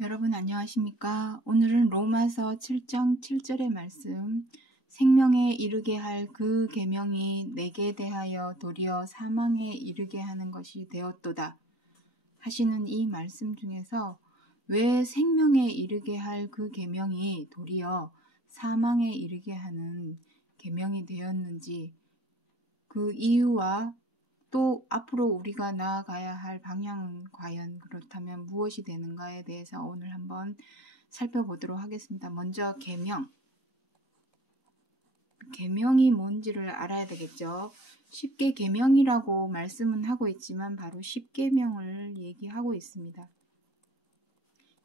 여러분 안녕하십니까? 오늘은 로마서 7장 7절의 말씀, 생명에 이르게 할 그 계명이 내게 대하여 도리어 사망에 이르게 하는 것이 되었도다 하시는 이 말씀 중에서 왜 생명에 이르게 할 그 계명이 도리어 사망에 이르게 하는 계명이 되었는지, 그 이유와 또 앞으로 우리가 나아가야 할 방향은 과연 그렇다면 무엇이 되는가에 대해서 오늘 한번 살펴보도록 하겠습니다. 먼저 계명이 뭔지를 알아야 되겠죠. 10개 계명이라고 말씀은 하고 있지만 바로 10계명을 얘기하고 있습니다.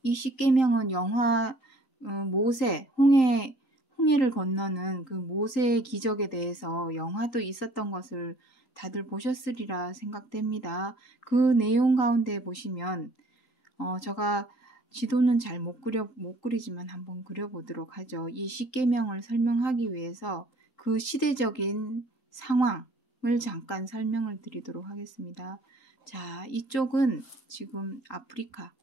이 10계명은 영화 모세, 홍해를 건너는 그 모세의 기적에 대해서 영화도 있었던 것을 다들 보셨으리라 생각됩니다. 그 내용 가운데 보시면 제가 지도는 잘 못 그리지만 한번 그려보도록 하죠. 이 10계명을 설명하기 위해서 그 시대적인 상황을 잠깐 설명을 드리도록 하겠습니다. 자, 이쪽은 지금 아프리카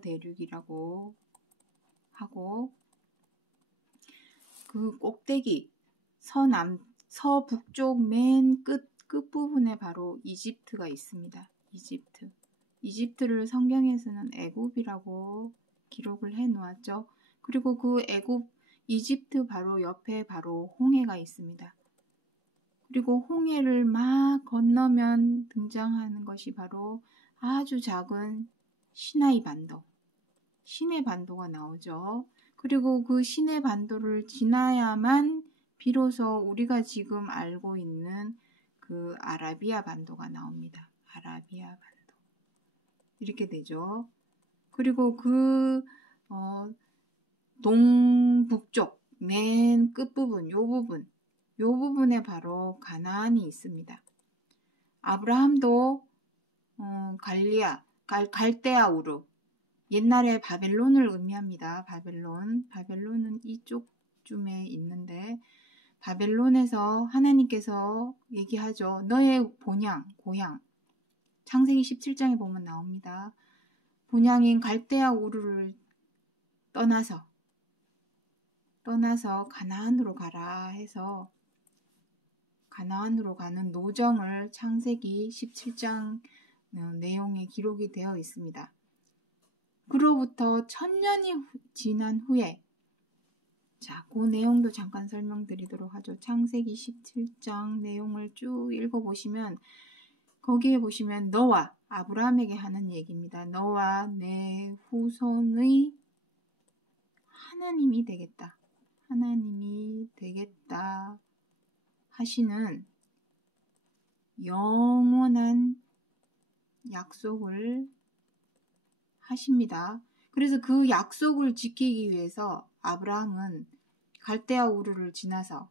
대륙이라고 하고, 그 꼭대기 서북쪽 맨 끝부분에 바로 이집트가 있습니다. 이집트를 성경에서는 애굽이라고 기록을 해 놓았죠. 그리고 그 이집트 바로 옆에 바로 홍해가 있습니다. 그리고 홍해를 막 건너면 등장하는 것이 바로 아주 작은 시나이 반도가 나오죠. 그리고 그 시내 반도를 지나야만 비로소 우리가 지금 알고 있는 그 아라비아 반도가 나옵니다. 아라비아 반도. 이렇게 되죠. 그리고 그 동북쪽 맨 끝부분, 요 부분에 바로 가나안이 있습니다. 아브라함도 갈대아 우르, 옛날에 바벨론을 의미합니다. 바벨론은 이쪽쯤에 있는데, 바벨론에서 하나님께서 얘기하죠. 너의 고향. 창세기 17장에 보면 나옵니다. 본향인 갈대아 우르를 떠나서 가나안으로 가라 해서 가나안으로 가는 노정을 창세기 17장 내용에 기록이 되어 있습니다. 그로부터 1000년이 지난 후에, 자, 그 내용도 잠깐 설명드리도록 하죠. 창세기 17장 내용을 쭉 읽어보시면, 거기에 보시면 너와 아브라함에게 하는 얘기입니다. 너와 내 후손의 하나님이 되겠다 하시는 영원한 약속을 하십니다. 그래서 그 약속을 지키기 위해서 아브라함은 갈대아 우르를 지나서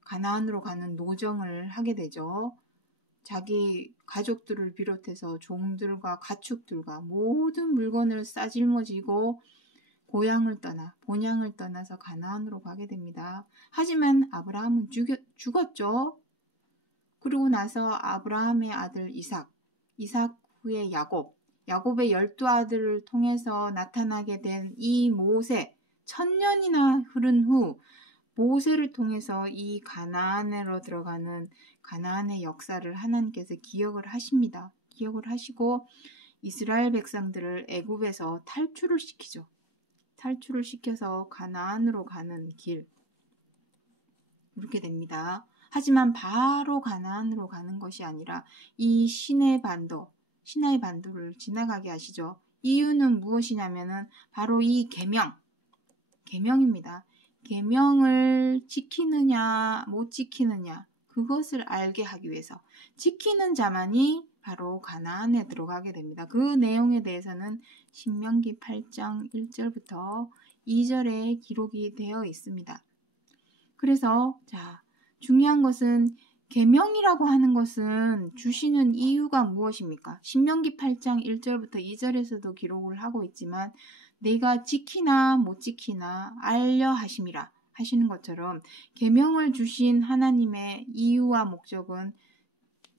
가나안으로 가는 노정을 하게 되죠. 자기 가족들을 비롯해서 종들과 가축들과 모든 물건을 싸질머지고 본향을 떠나서 가나안으로 가게 됩니다. 하지만 아브라함은 죽었죠. 그러고 나서 아브라함의 아들 이삭 후에 야곱의 12아들을 통해서 나타나게 된 이 모세, 1000년이나 흐른 후 모세를 통해서 이 가나안으로 들어가는 가나안의 역사를 하나님께서 기억을 하십니다. 기억을 하시고 이스라엘 백성들을 애굽에서 탈출을 시키죠. 탈출을 시켜서 가나안으로 가는 길, 이렇게 됩니다. 하지만 바로 가나안으로 가는 것이 아니라 이 시나이 반도를 지나가게 하시죠. 이유는 무엇이냐면은 바로 이 계명입니다. 계명을 지키느냐 못 지키느냐, 그것을 알게 하기 위해서 지키는 자만이 바로 가나안에 들어가게 됩니다. 그 내용에 대해서는 신명기 8장 1절부터 2절에 기록이 되어 있습니다. 그래서 중요한 것은 계명이라고 하는 것은 주시는 이유가 무엇입니까? 신명기 8장 1절부터 2절에서도 기록을 하고 있지만, 내가 지키나 못 지키나 알려 하심이라 하시는 것처럼 계명을 주신 하나님의 이유와 목적은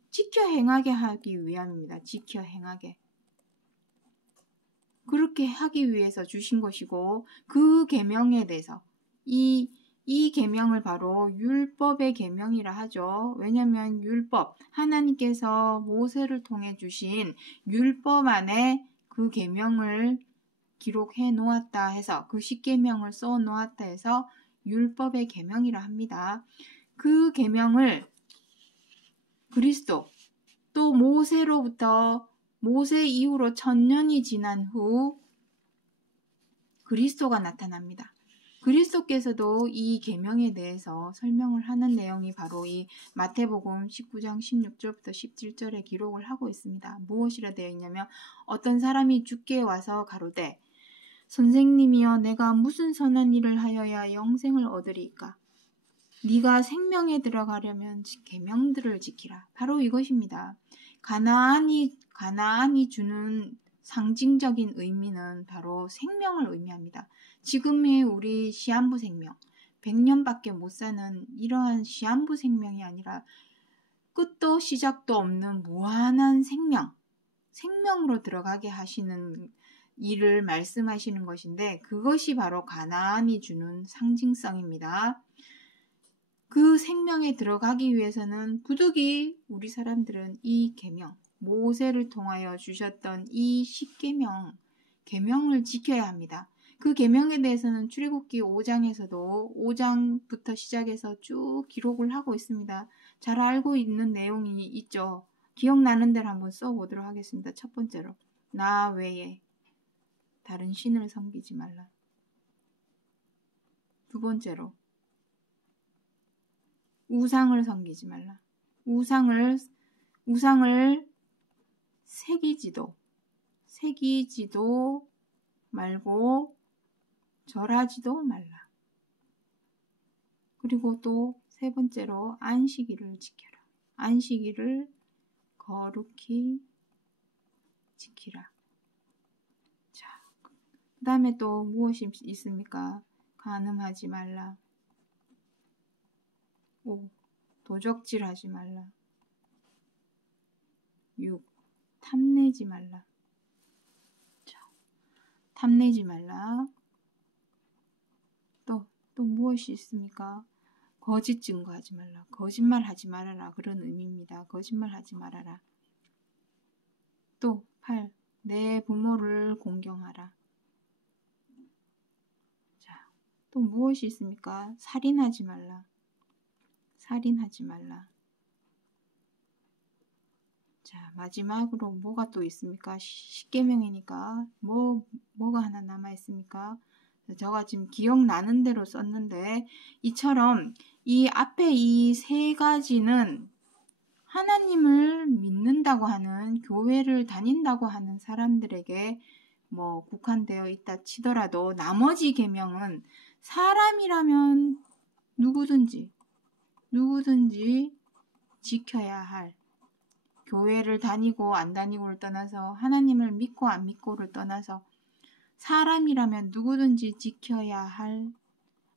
지켜 행하게 하기 위함입니다. 지켜 행하게. 그렇게 하기 위해서 주신 것이고 그 계명에 대해서 이 계명을 바로 율법의 계명이라 하죠. 왜냐하면 율법, 하나님께서 모세를 통해 주신 율법 안에 그 계명을 기록해 놓았다 해서 그 10계명을 써 놓았다 해서 율법의 계명이라 합니다. 그 계명을 그리스도 또 모세로부터 모세 이후로 1000년이 지난 후 그리스도가 나타납니다. 그리스도께서도 이 계명에 대해서 설명을 하는 내용이 바로 이 마태복음 19장 16절부터 17절에 기록을 하고 있습니다. 무엇이라 되어 있냐면 어떤 사람이 주께 와서 가로되 선생님이여 내가 무슨 선한 일을 하여야 영생을 얻으리까? 네가 생명에 들어가려면 계명들을 지키라. 바로 이것입니다. 가나안이 주는 상징적인 의미는 바로 생명을 의미합니다. 지금의 우리 시한부 생명, 100년밖에 못 사는 이러한 시한부 생명이 아니라 끝도 시작도 없는 무한한 생명으로 들어가게 하시는 일을 말씀하시는 것인데 그것이 바로 가나안이 주는 상징성입니다. 그 생명에 들어가기 위해서는 부득이 우리 사람들은 이 계명, 모세를 통하여 주셨던 이 10계명, 계명을 지켜야 합니다. 그 계명에 대해서는 출애굽기 5장에서도 5장부터 시작해서 쭉 기록을 하고 있습니다. 잘 알고 있는 내용이 있죠. 기억나는 대로 한번 써보도록 하겠습니다. 첫 번째로, 나 외에 다른 신을 섬기지 말라. 두 번째로, 우상을 섬기지 말라. 우상을 새기지도 말고 절하지도 말라. 그리고 또 세 번째로 안식일을 지켜라. 안식일을 거룩히 지키라. 자, 그 다음에 또 무엇이 있습니까? 간음하지 말라. 5. 도적질하지 말라. 6. 탐내지 말라. 자, 탐내지 말라. 또 무엇이 있습니까? 거짓 증거하지 말라. 거짓말하지 말아라. 그런 의미입니다. 거짓말하지 말아라. 또 8. 내 부모를 공경하라. 자, 또 무엇이 있습니까? 살인하지 말라. 살인하지 말라. 자, 마지막으로 뭐가 또 있습니까? 10계명이니까 뭐가 하나 남아 있습니까? 제가 지금 기억나는 대로 썼는데 이처럼 이 앞에 이 세 가지는 하나님을 믿는다고 하는 교회를 다닌다고 하는 사람들에게 국한되어 있다 치더라도 나머지 계명은 사람이라면 누구든지 지켜야 할 교회를 다니고 안 다니고를 떠나서 하나님을 믿고 안 믿고를 떠나서 사람이라면 누구든지 지켜야 할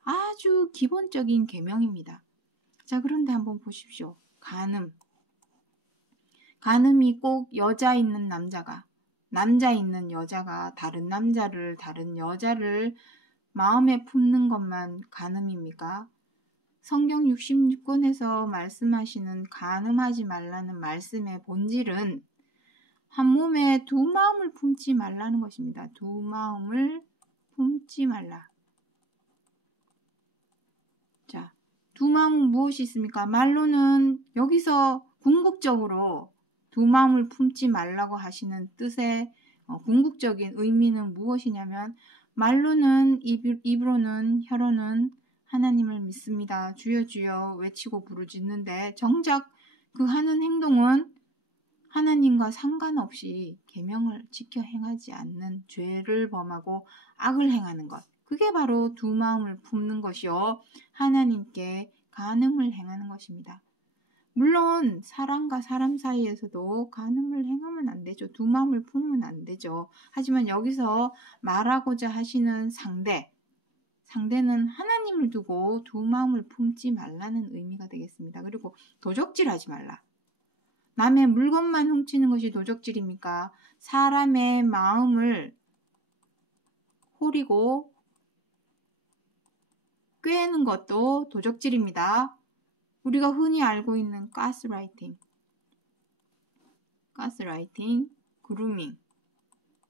아주 기본적인 계명입니다. 자, 그런데 한번 보십시오. 간음이 꼭 여자 있는 남자 있는 여자가 다른 여자를 마음에 품는 것만 간음입니까? 성경 66권에서 말씀하시는 간음하지 말라는 말씀의 본질은 한 몸에 두 마음을 품지 말라는 것입니다. 두 마음을 품지 말라. 자, 두 마음은 무엇이 있습니까? 말로는 여기서 궁극적으로 두 마음을 품지 말라고 하시는 뜻의 궁극적인 의미는 무엇이냐면 말로는 입으로는 혀로는 하나님을 믿습니다. 주여 주여 외치고 부르짖는데 정작 그 하는 행동은 하나님과 상관없이 계명을 지켜 행하지 않는 죄를 범하고 악을 행하는 것. 그게 바로 두 마음을 품는 것이요. 하나님께 간음을 행하는 것입니다. 물론 사람과 사람 사이에서도 간음을 행하면 안 되죠. 두 마음을 품으면 안 되죠. 하지만 여기서 말하고자 하시는 상대는 하나님을 두고 두 마음을 품지 말라는 의미가 되겠습니다. 그리고 도적질하지 말라. 남의 물건만 훔치는 것이 도적질입니까? 사람의 마음을 호리고 꿰는 것도 도적질입니다. 우리가 흔히 알고 있는 가스라이팅, 그루밍,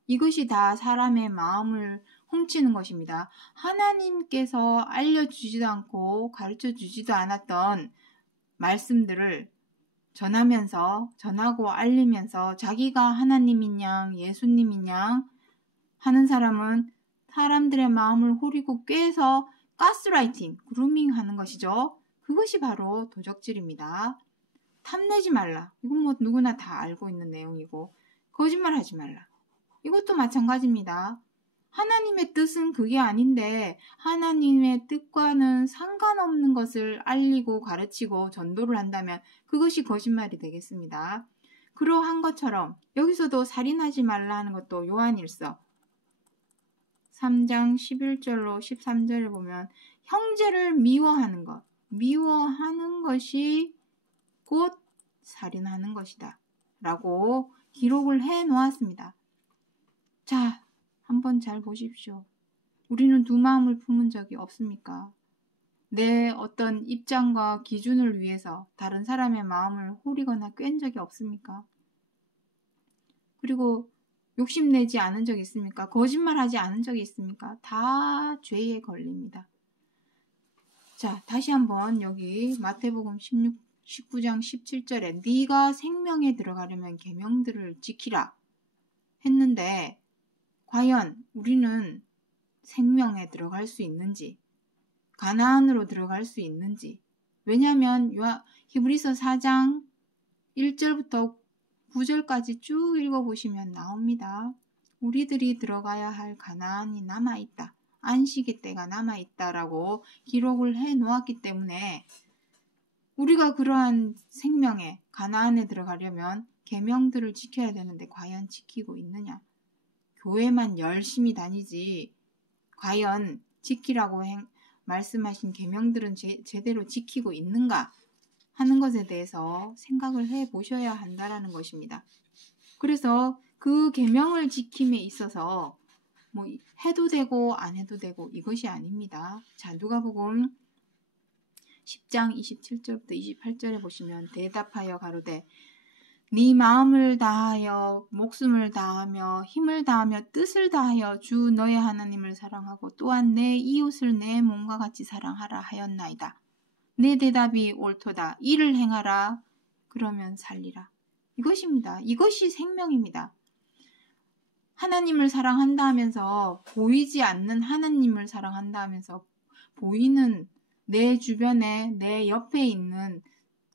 이것이 다 사람의 마음을 훔치는 것입니다. 하나님께서 알려주지도 않고 가르쳐주지도 않았던 말씀들을 전하고 알리면서 자기가 하나님인 양, 예수님인 양 하는 사람은 사람들의 마음을 호리고 꿰서 가스라이팅, 그루밍 하는 것이죠. 그것이 바로 도적질입니다. 탐내지 말라. 이건 뭐 누구나 다 알고 있는 내용이고, 거짓말하지 말라. 이것도 마찬가지입니다. 하나님의 뜻은 그게 아닌데 하나님의 뜻과는 상관없는 것을 알리고 가르치고 전도를 한다면 그것이 거짓말이 되겠습니다. 그러한 것처럼 여기서도 살인하지 말라 하는 것도 요한일서 3장 11절로 13절을 보면 형제를 미워하는 것이 곧 살인하는 것이다 라고 기록을 해 놓았습니다. 자, 한번 잘 보십시오. 우리는 두 마음을 품은 적이 없습니까? 내 어떤 입장과 기준을 위해서 다른 사람의 마음을 호리거나 꿰는 적이 없습니까? 그리고 욕심내지 않은 적이 있습니까? 거짓말하지 않은 적이 있습니까? 다 죄에 걸립니다. 자, 다시 한번 여기 마태복음 19장 17절에 네가 생명에 들어가려면 계명들을 지키라 했는데 과연 우리는 생명에 들어갈 수 있는지, 가나안으로 들어갈 수 있는지. 왜냐하면 히브리서 4장 1절부터 9절까지 쭉 읽어보시면 나옵니다. 우리들이 들어가야 할 가나안이 남아있다. 안식의 때가 남아있다라고 기록을 해 놓았기 때문에 우리가 그러한 생명에 가나안에 들어가려면 계명들을 지켜야 되는데 과연 지키고 있느냐? 교회만 열심히 다니지 과연 지키라고 말씀하신 계명들은 제대로 지키고 있는가 하는 것에 대해서 생각을 해 보셔야 한다라는 것입니다. 그래서 그 계명을 지킴에 있어서 뭐 해도 되고 안 해도 되고 이것이 아닙니다. 자, 누가복음 10장 27절부터 28절에 보시면 대답하여 가로되 네 마음을 다하여 목숨을 다하며 힘을 다하며 뜻을 다하여 주 너의 하나님을 사랑하고 또한 내 이웃을 내 몸과 같이 사랑하라 하였나이다. 내 대답이 옳도다. 이를 행하라. 그러면 살리라. 이것입니다. 이것이 생명입니다. 하나님을 사랑한다 하면서 보이지 않는 하나님을 사랑한다 하면서 보이는 내 주변에 내 옆에 있는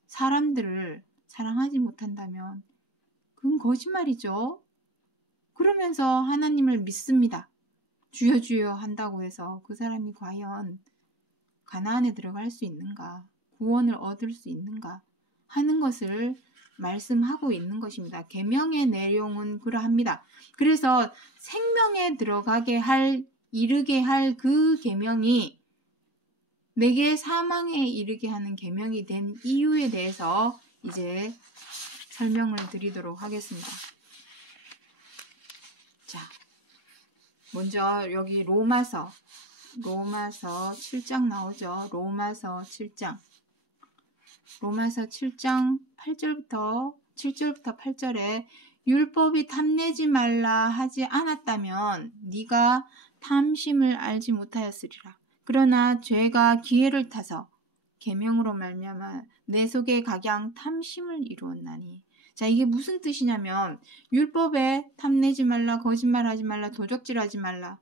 사람들을 사랑하지 못한다면 그건 거짓말이죠. 그러면서 하나님을 믿습니다. 주여 주여 한다고 해서 그 사람이 과연 가나안에 들어갈 수 있는가, 구원을 얻을 수 있는가 하는 것을 말씀하고 있는 것입니다. 계명의 내용은 그러합니다. 그래서 생명에 들어가게 이르게 할 그 계명이 내게 사망에 이르게 하는 계명이 된 이유에 대해서 이제 설명을 드리도록 하겠습니다. 자, 먼저 여기 로마서 7장 나오죠. 로마서 7장 7절부터 8절에 율법이 탐내지 말라 하지 않았다면 네가 탐심을 알지 못하였으리라. 그러나 죄가 기회를 타서 계명으로 말미암아 내 속에 각양 탐심을 이루었나니. 자, 이게 무슨 뜻이냐면 율법에 탐내지 말라, 거짓말하지 말라, 도적질하지 말라,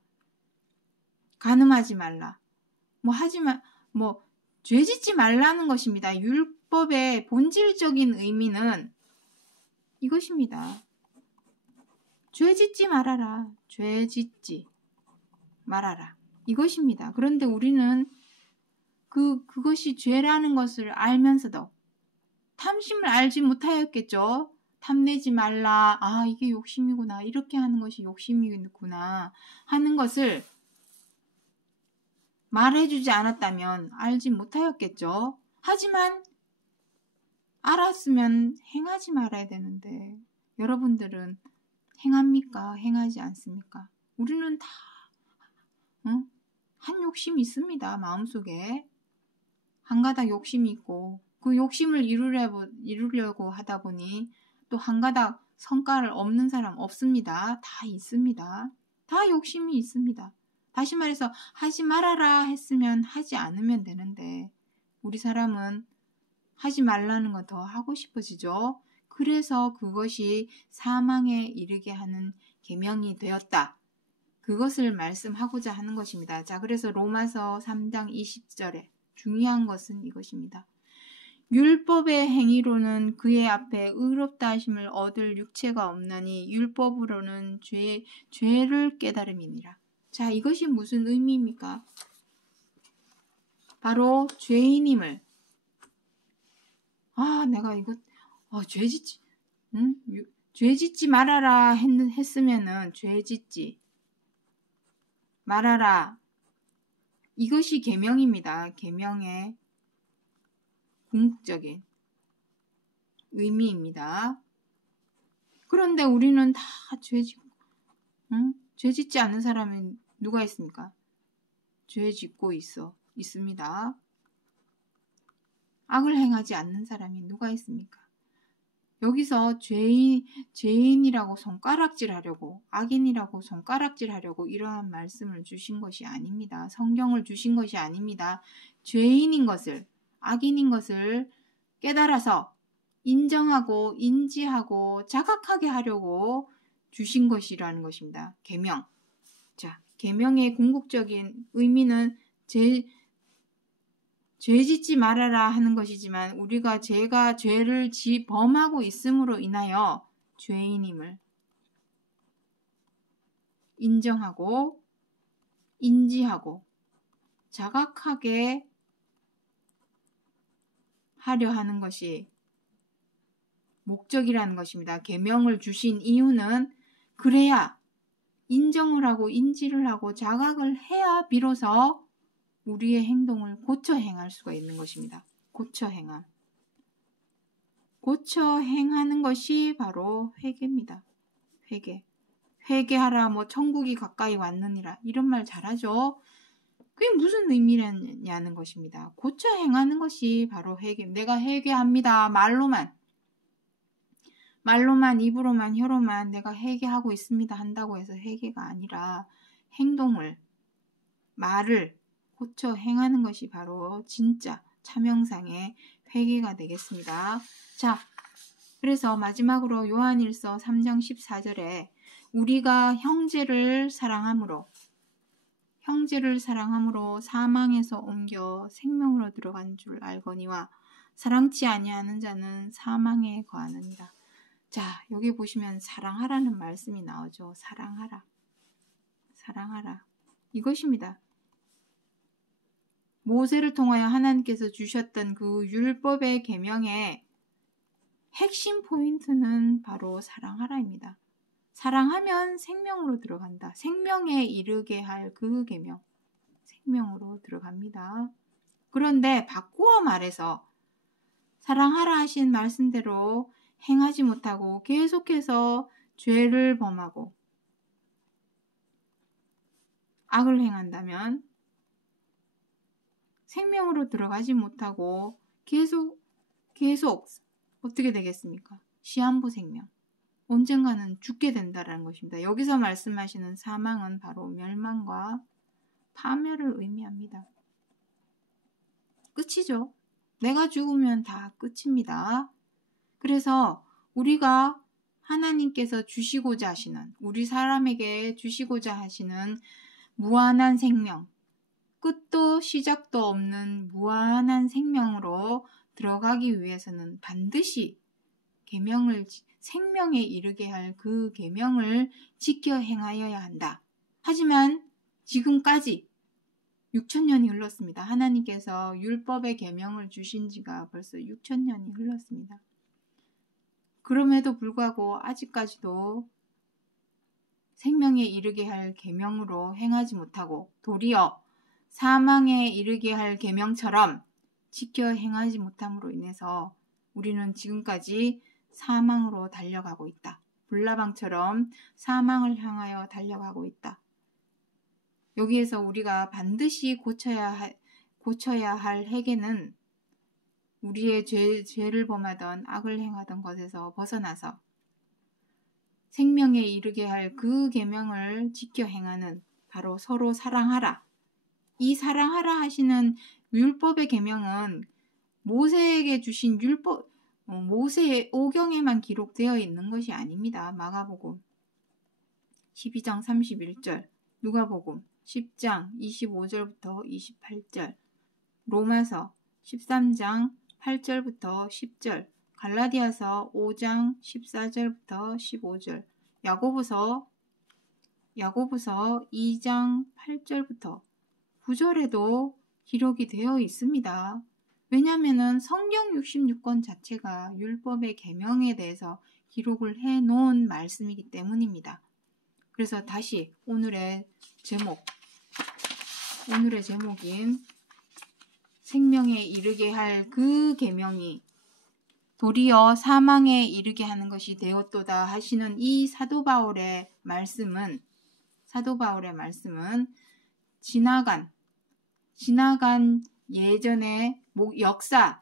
간음하지 말라, 죄짓지 말라는 것입니다. 율법의 본질적인 의미는 이것입니다. 죄짓지 말아라. 죄짓지 말아라. 이것입니다. 그런데 우리는 그것이 죄라는 것을 알면서도 탐심을 알지 못하였겠죠. 탐내지 말라. 아, 이게 욕심이구나. 이렇게 하는 것이 욕심이구나 하는 것을 말해주지 않았다면 알지 못하였겠죠. 하지만 알았으면 행하지 말아야 되는데 여러분들은 행합니까? 행하지 않습니까? 우리는 다 한 욕심이 있습니다. 마음속에 한 가닥 욕심이 있고 그 욕심을 이루려고 하다 보니 또 한 가닥 성과를 없는 사람 없습니다. 다 있습니다. 다 욕심이 있습니다. 다시 말해서 하지 말아라 했으면 하지 않으면 되는데 우리 사람은 하지 말라는 거 더 하고 싶어지죠. 그래서 그것이 사망에 이르게 하는 계명이 되었다. 그것을 말씀하고자 하는 것입니다. 자, 그래서 로마서 3장 20절에 중요한 것은 이것입니다. 율법의 행위로는 그의 앞에 의롭다 하심을 얻을 육체가 없나니 율법으로는 죄를 깨달음이니라. 자, 이것이 무슨 의미입니까? 바로 죄인임을 내가 이거 죄 짓지 말아라 했으면은 죄 짓지 말아라. 이것이 계명입니다. 계명의 궁극적인 의미입니다. 그런데 우리는 다 죄 짓지 않는 사람은 누가 있습니까? 죄 짓고 있습니다. 악을 행하지 않는 사람이 누가 있습니까? 여기서 죄인이라고 손가락질하려고 악인이라고 손가락질하려고 이러한 말씀을 주신 것이 아닙니다. 성경을 주신 것이 아닙니다. 죄인인 것을 악인인 것을 깨달아서 인정하고 인지하고 자각하게 하려고 주신 것이라는 것입니다. 계명. 자, 계명의 궁극적인 의미는 죄 짓지 말아라 하는 것이지만 우리가 죄를 범하고 있음으로 인하여 죄인임을 인정하고 인지하고 자각하게 하려 하는 것이 목적이라는 것입니다. 계명을 주신 이유는 그래야 인정을 하고 인지를 하고 자각을 해야 비로소 우리의 행동을 고쳐 행할 수가 있는 것입니다. 고쳐 행함. 고쳐 행하는 것이 바로 회개입니다. 회개하라 천국이 가까이 왔느니라 이런 말 잘하죠. 그게 무슨 의미냐는 것입니다. 고쳐 행하는 것이 바로 회개. 내가 회개합니다. 말로만 입으로만 혀로만 내가 회개하고 있습니다 한다고 해서 회개가 아니라 행동을 말을 고쳐 행하는 것이 바로 진짜 참형상의 회개가 되겠습니다. 자, 그래서 마지막으로 요한일서 3장 14절에 우리가 형제를 사랑함으로 사망에서 옮겨 생명으로 들어간 줄 알거니와 사랑치 아니하는 자는 사망에 거하느니라. 자, 여기 보시면 사랑하라는 말씀이 나오죠. 사랑하라. 이것입니다. 모세를 통하여 하나님께서 주셨던 그 율법의 계명의 핵심 포인트는 바로 사랑하라입니다. 사랑하면 생명으로 들어간다. 생명에 이르게 할 그 계명, 생명으로 들어갑니다. 그런데 바꾸어 말해서 사랑하라 하신 말씀대로 행하지 못하고 계속해서 죄를 범하고 악을 행한다면 생명으로 들어가지 못하고 계속 어떻게 되겠습니까? 시한부 생명. 언젠가는 죽게 된다는 것입니다. 여기서 말씀하시는 사망은 바로 멸망과 파멸을 의미합니다. 끝이죠. 내가 죽으면 다 끝입니다. 그래서 우리가 하나님께서 주시고자 하시는, 우리 사람에게 주시고자 하시는 무한한 생명, 끝도 시작도 없는 무한한 생명으로 들어가기 위해서는 반드시 생명에 이르게 할 그 계명을 지켜 행하여야 한다. 하지만 지금까지 6,000년이 흘렀습니다. 하나님께서 율법의 계명을 주신 지가 벌써 6,000년이 흘렀습니다. 그럼에도 불구하고 아직까지도 생명에 이르게 할 계명으로 행하지 못하고 도리어 사망에 이르게 할 계명처럼 지켜 행하지 못함으로 인해서 우리는 지금까지 사망으로 달려가고 있다. 불나방처럼 사망을 향하여 달려가고 있다. 여기에서 우리가 반드시 고쳐야 할 회개는 우리의 죄를 범하던 악을 행하던 것에서 벗어나서 생명에 이르게 할 그 계명을 지켜 행하는 바로 서로 사랑하라. 이 사랑하라 하시는 율법의 계명은 모세에게 주신 율법, 모세의 오경에만 기록되어 있는 것이 아닙니다. 마가복음 12장 31절, 누가복음 10장 25절부터 28절, 로마서 13장 8절부터 10절, 갈라디아서 5장 14절부터 15절, 야고보서 2장 8절부터 9절에도 기록이 되어 있습니다. 왜냐하면 성경 66권 자체가 율법의 계명에 대해서 기록을 해놓은 말씀이기 때문입니다. 그래서 다시 오늘의 제목인 생명에 이르게 할 그 계명이 도리어 사망에 이르게 하는 것이 되었도다 하시는 이 사도 바울의 말씀은 지나간 예전의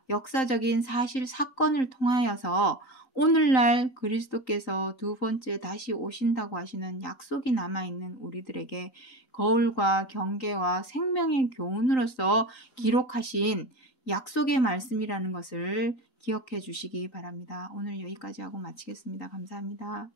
역사적인 사실 사건을 통하여서 오늘날 그리스도께서 두 번째 다시 오신다고 하시는 약속이 남아있는 우리들에게 거울과 경계와 생명의 교훈으로서 기록하신 약속의 말씀이라는 것을 기억해 주시기 바랍니다. 오늘 여기까지 하고 마치겠습니다. 감사합니다.